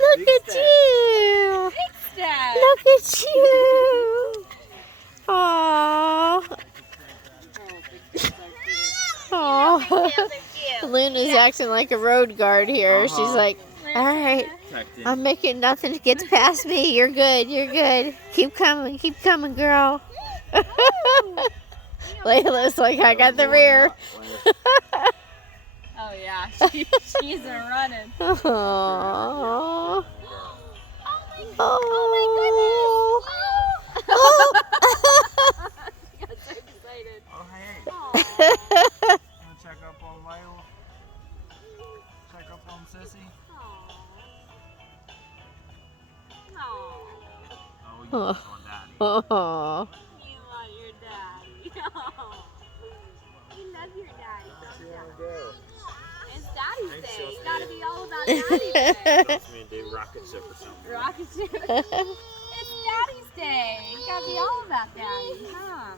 Look at you. Look at you. Aww. Aww. Luna's acting like a road guard here. She's like, all right, I'm making nothing gets past me. You're good. You're good. Keep coming, girl. Layla's like, I got the rear. Oh yeah, she's a running. Aww. Oh my goodness! Oh. She got so excited. Oh hey. Wanna check up on Layla? Check up on Sissy? Oh, you just want daddy. Aww. You want your daddy. You love your daddy, don't you? It's Daddy's Day. You gotta be all about Daddy's Day. Wants me to do rocket ship or something. Rocket ship. It's Daddy's Day. You gotta be all about Daddy, huh?